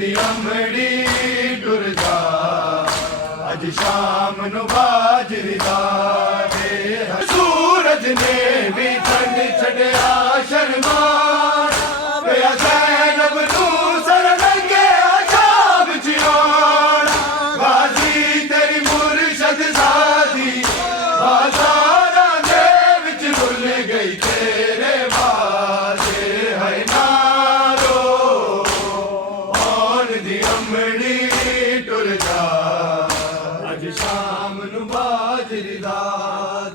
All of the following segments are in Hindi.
दी अमड़ी टुर जा अज शाम नु बाजरी दा दे सूरज ने भी ठंड छड़या शर्मान वे ज़ैनब नू सर लंगे आजाब जियान गाजी तेरी मुर्शद ज़ादी बाज़ारा दे विच रुल गई तेरे बाजे है नारो आन दी अमड़ी टुर जा अज शाम नु बाजरी दा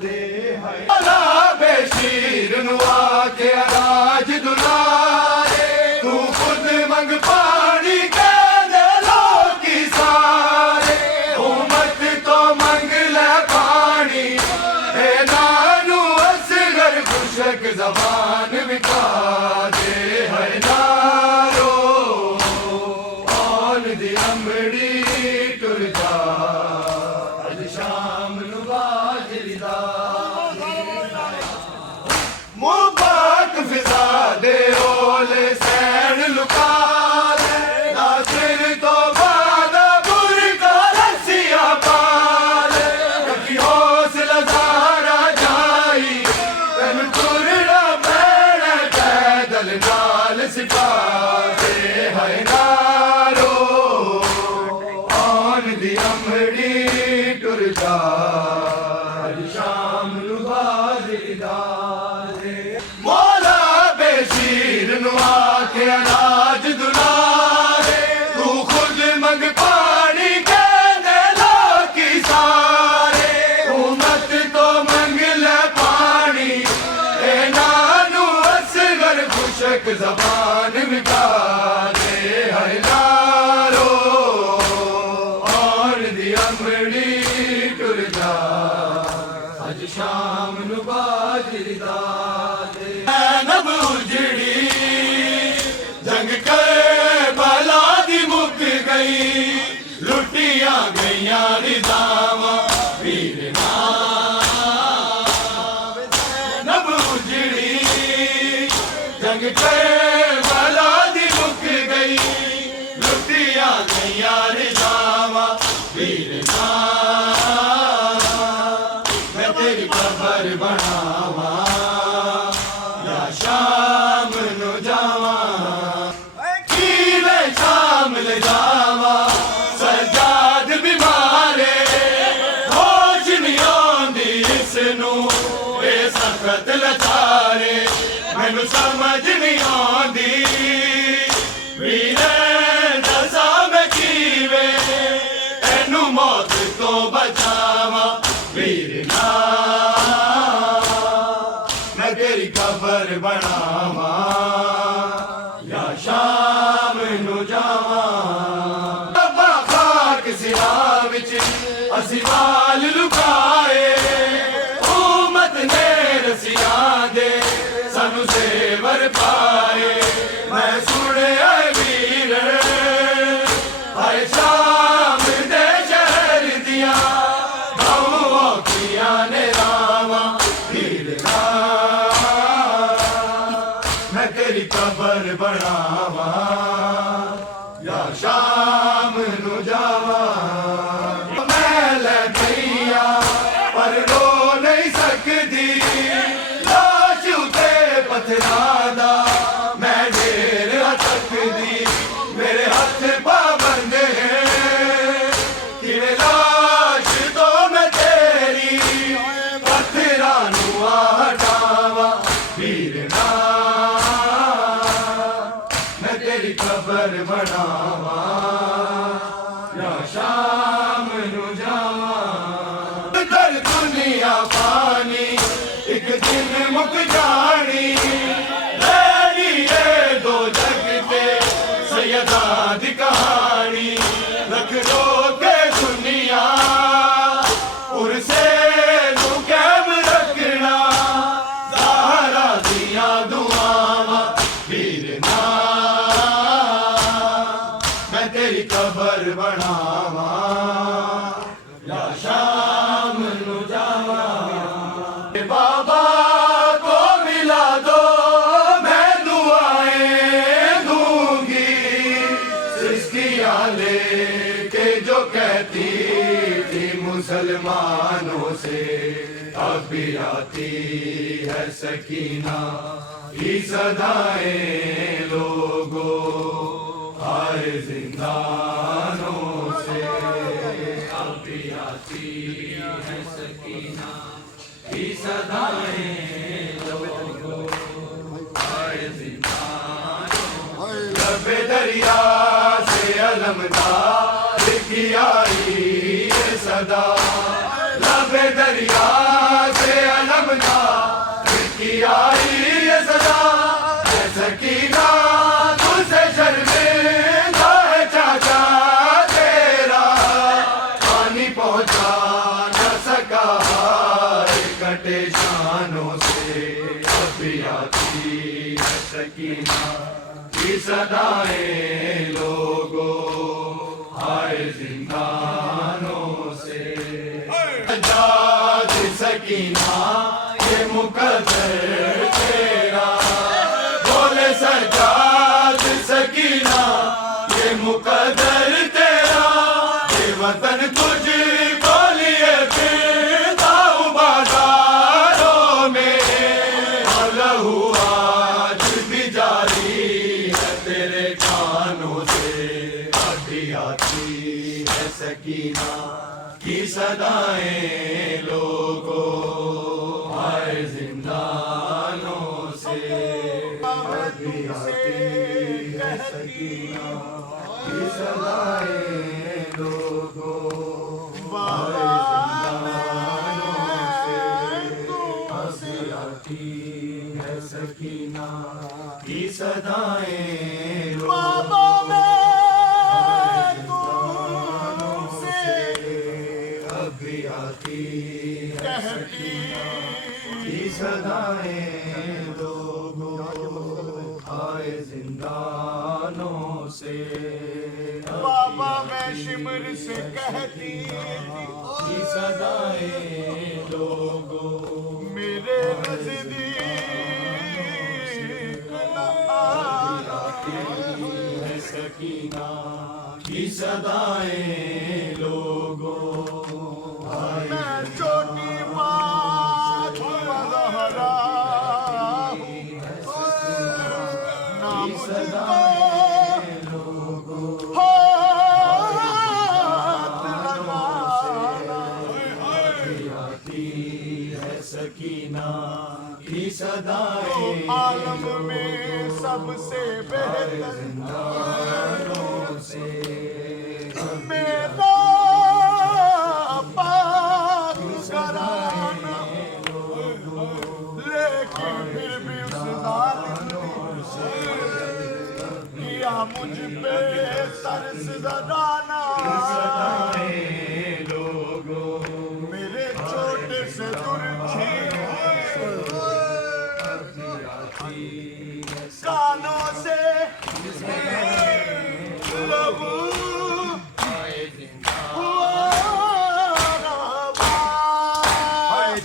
दे है अला बेशीर नु आके अनाज दुलारे तू खुद मंग पानी कहंदे लोकी सारे उम्मत तो मंग ले पानी ए नानू असगर खुशक ज़बान विखा दे है नारो आन दी अमड़ी टुर जा अज शाम नु बाजरी दा मुबारक फिजा दे ओले सैन लुका ले नासिर तो बादा बुरका रसिया पाले कभी हौसला ज़ारा जाई तन तुरना पैना पैदल नाल सिपा दे है नारो आन दी अमड़ी टुर जा अज शाम नु बाजरी दा दे मौला बेशीर नु आके अनाज दुलारे तू खुद मंग पानी कहंदे लोकी सारे उम्मत तो मंग ले पानी ए नानू असगर खुशक ज़बान मिटा दे है नारो आन दी अमड़ी टुर जा अज शाम नु बाजरी दा दे ज़ैनब उजड़ी जंग कर बाला दी मुक गई लुटिया गईयां रिज़ावां वीर ज़ैनब उजड़ी जंग कर बाला दी मुक गई लुटिया गईयां रिज़ावां वीर मैं तेरी कबर बनावा या शाम नु जावा कीवे शाम ले जावा सजाद बीमारे होश नहीं आंदी इसनू ए सखत लचारे मैनू समझ नहीं आंदी वीरे दसा मैं कीवे एनू मौत तो बचावा वीर ना मैं तेरी कबर बनावा या शाम नु जावा अब्बा खाक सिरा विच असी वाल लुकाए उम्मत ने रसिया दे सानू सेवर पाए मैं सुने आए वीर आए शाम दे शहर दिया गाँव किया ने रावा वीर का मैं तेरी कबर बनावा या शाम नु जावा मैं ले गईया पर रो नहीं सकदी लाश उते पत्थरां दा मैं ढेर सकदी मेरे हथ पाबंद है किवे लाश तो मैं तेरी पत्थरां नु हटावा वीर ना मैं तेरी कबर बनावा या शाम नु जावा दर दुनिया पानी एक दिन मुक जानी रहनी है दो जग पे सैयदा दी कहानी रख लो के दुनिया उर्से नु कैम रखना ज़हरा दिया दुआवां वीर ना मैं तेरी कबर बनावा या शाम नु जावा बाबा को मिला दो मैं दुआएं दूंगी मुसलमानों से अब भी आती है सकीना की सदाएं लोगों आए जिंदानों से अब भी आती है सकीना की सदाएं लोगों आए जिंदानों लबे दरिया से अलमदार की आई ये सदा लबे दरिया से अलमदार की आई ये सदा सकीना तुझसे शर्मिंदा है चाचा तेरा पानी पहुंचा न सका कटे शानों से अभी आती है सकीना की सदाएं लोगों आए जिंदानों से आजाद सकीना ये मुकद्दर तेरा बोले सजाद सकीना ये मुकद्दर तेरा ये वतन तुझको लिए फिरता हूँ बाजारों में लहू आज भी जारी है तेरे कानों से अभी आती है सकीना की सदाएं लोगों आए जिंदानों से अभी आती है सकीना की सदाएं लोगों आए जिंदानों से अभी आती है सकीना की सदाएं लोगों अभी आती है सकीना की सदाएं लोगों आए जिंदानों से बाबा मैं शिमर से कहती की सदाएं लोगों मेरे नजदीक न आती है सकीना की सदाएं लोगों मैं छोटी बात मज़हरा ना मुझको हाथ लगाना सकीना की सदाएं आलम में सबसे बेहतर से मेरा पाक घराना लेकिन फिर भी उस जालिम ने किया मुझ पे तरस ज़राना लोगों मेरे छोटे से तुरछी कानों से लबू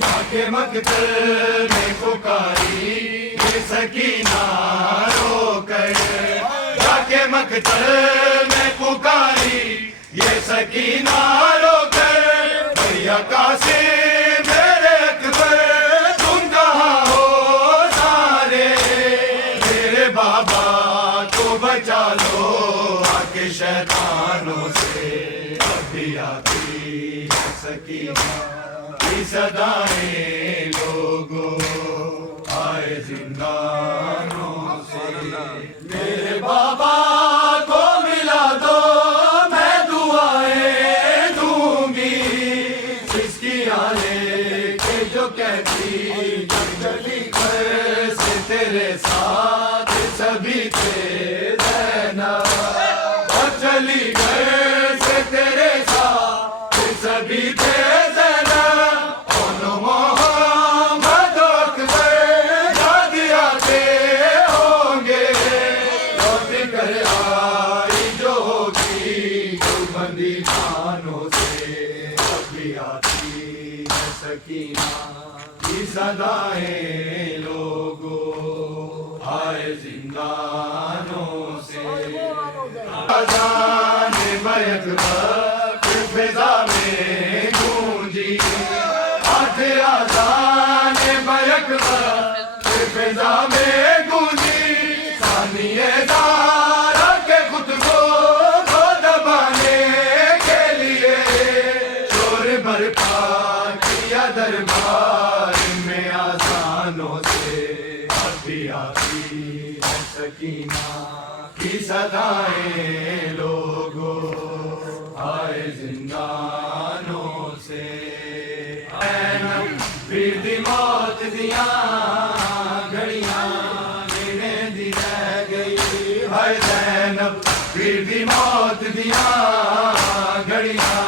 जाके मकतल में पुकारी ये सकीना रो कर जाके मकतल में पुकारी ये सकीना रो कर भैया कासिम मेरे अकबर तुम कहाँ हो सारे मेरे बाबा को बचा लो आके शैतानों से अभी आती है सकीना की सदाएं लोगों आए जिंदानों से मेरे बाबा को मिला दो मैं दुआएं दूंगी इसकी आले के जो कहती चली घर से तेरे साथ सभी थे ज़ैनब और चली घर से तेरे साथ सभी थे सकीना की सदाएं लोगों आए जिंदानों से अज़ान बैकबा फिजा में गूंज आए लोगो आए जिंदानों से वीर दी मौत दिया घड़ियां गिने दी रह गई हाय ज़ैनब वीर दी मौत दिया घड़ियां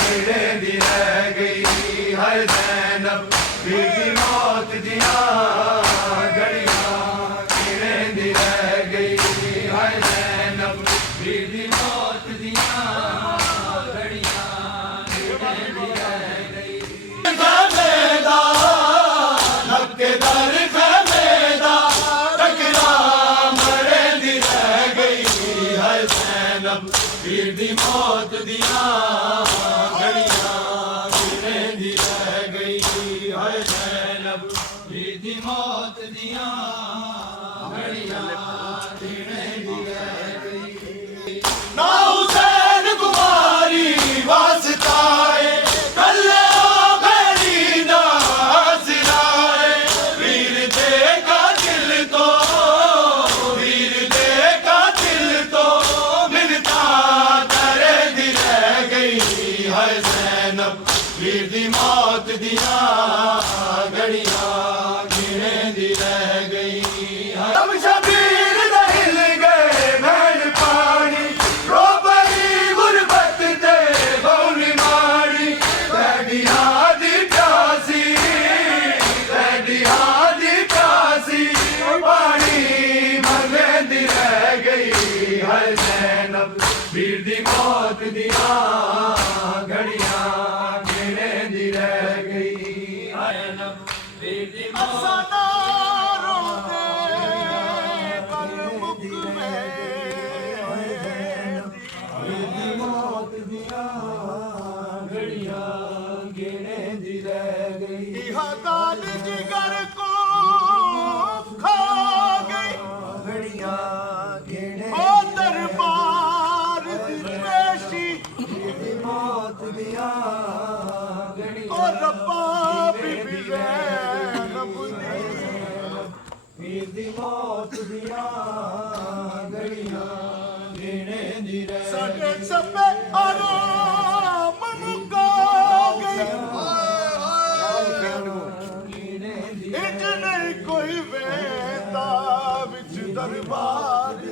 गिने दी रह गई हाय ज़ैनब वीर दी मौत दिया घड़ियां गिने दी रह गई हाय ज़ैनब वीर दी मौत दिया घड़ियां गिने दी रह गई के दर खमेदा टकरा मरे दी रह गई है ज़ैनब वीर दी मौत दिया घड़ियां गिने दी रह गई है ज़ैनब वीर दी मौत दिया घड़ियां गिने दी रह गई ना हुसैन कुमारी वास्ताए कल्ले वीर दी मौत दिया घड़ियां गिने दी रह गई हम शबीर हिल गए मैल पानी रो पई गुरबत ते बौली मारी बैडिया दी प्यासी पानी मरने दी रह गई है ज़ैनब वीर दी मौत दिया घड़ियां अफसाना रोते कल मुक में मौत दिया घड़ियां गिने दी रह गई हकाल जिगर को खा गई घड़ियां गिने ओ दरबार दी पेशी मौत दिया ओ रब्बा बीबी वीर दी मौत दिया घड़ियां गिने दी रह साडे सपे आराम मुका गई इंज नहीं कोई वेंदा विच दरबार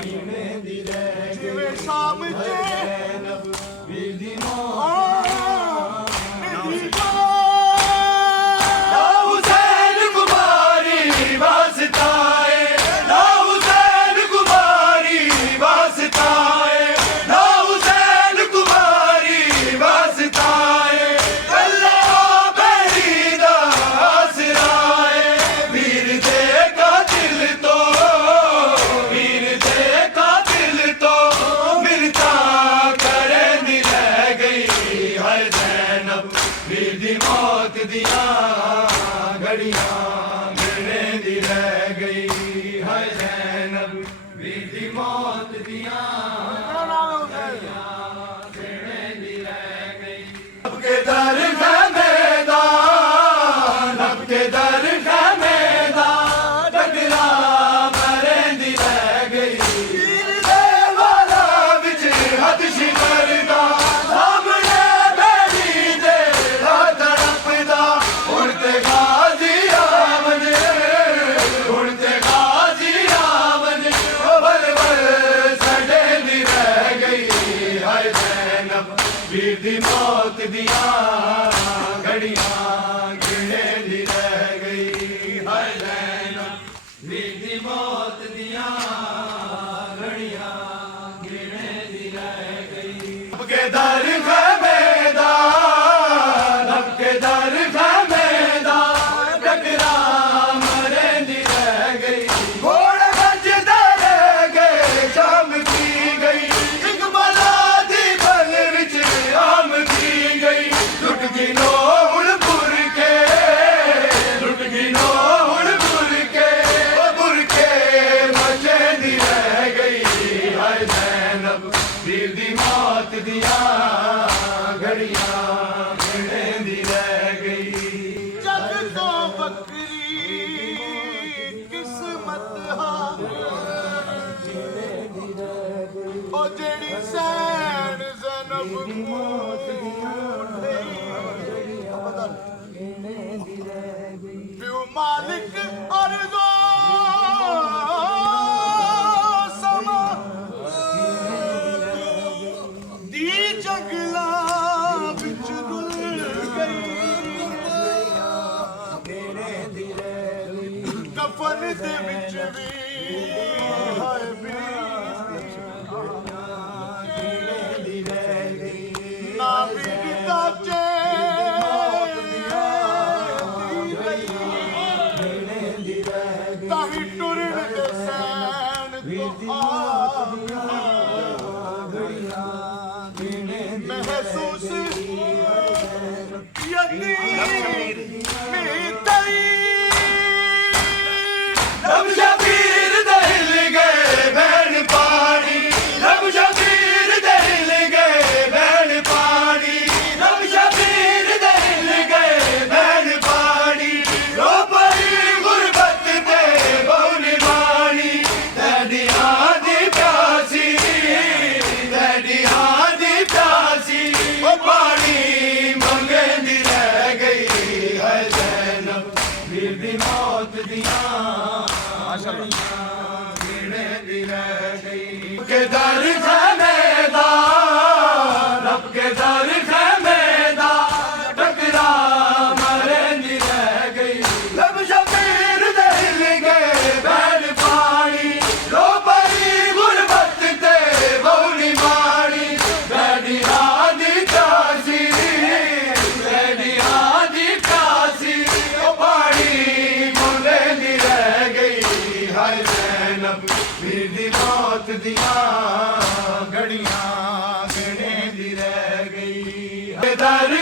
गिने दी रह जिवे शाम जे वीर दी मौत दिया घड़ियां गिने दी रह गई है ज़ैनब वीर दी मौत दिया घड़ियां गिने दी रह गई के दर मैदान के दर मैदान टकरा मरे दी रह गई वीर दे वाला विच हद शिकरदा वीर दी मौत दिया घड़ियां गिने दी रह गई हाय ज़ैनब वीर दी मौत दिया घड़ियां गिने दी रह गई के दर मैदान के दर मैदान टकरा मरे दी रह गई घोड़ बजदा रह गए शाम की गई एक मला दी बल विच आम की गई ਜਿਹੜੀ ਸੈਣ ਜ਼ੈਨਬ ਮੌਤ ਪਿਓ ਮਾਲਿਕ ਅਰਜ਼ੋ ਸਮਾ ਦੀ ਜੰਗਲਾਂ ਵਿੱਚ ਰੁਲ ਗਈ ਕਫਨ ਦੇ ਵਿੱਚ ਵੀ ਹਾਏ ਨਾ ਵੀ ਤਾਜੇ ਤਾਹੀ ਟੁਰਨ ਦੇ ਸੈਣ ਮਹਿਸੂਸ ਯਕੀਨ ਮੀਤਈ रब शबीर दे हिल गए बैन पानी रब शबीर दे हिल गए बैन पानी रब शबीर दे हिल गए बैन पानी रो परी गुरबत ते बहुनी मानी तेरी आंधी प्यासी ओ पानी मंगदी रह गई है ज़ैनब वीर दी मौत दियां के दर खैमेदा रब के दर खैमेदा टकरा मरेंदी रह गई लब शबीर दे हिल गए बैन पानी रो परी गुरबत ते बहुनी मानी बैडी आदि प्यासी ओ पानी मंगदी रह गई हाय ज़ैनब वीर दी मौत दियां घड़ियां गिने दी रह गई दर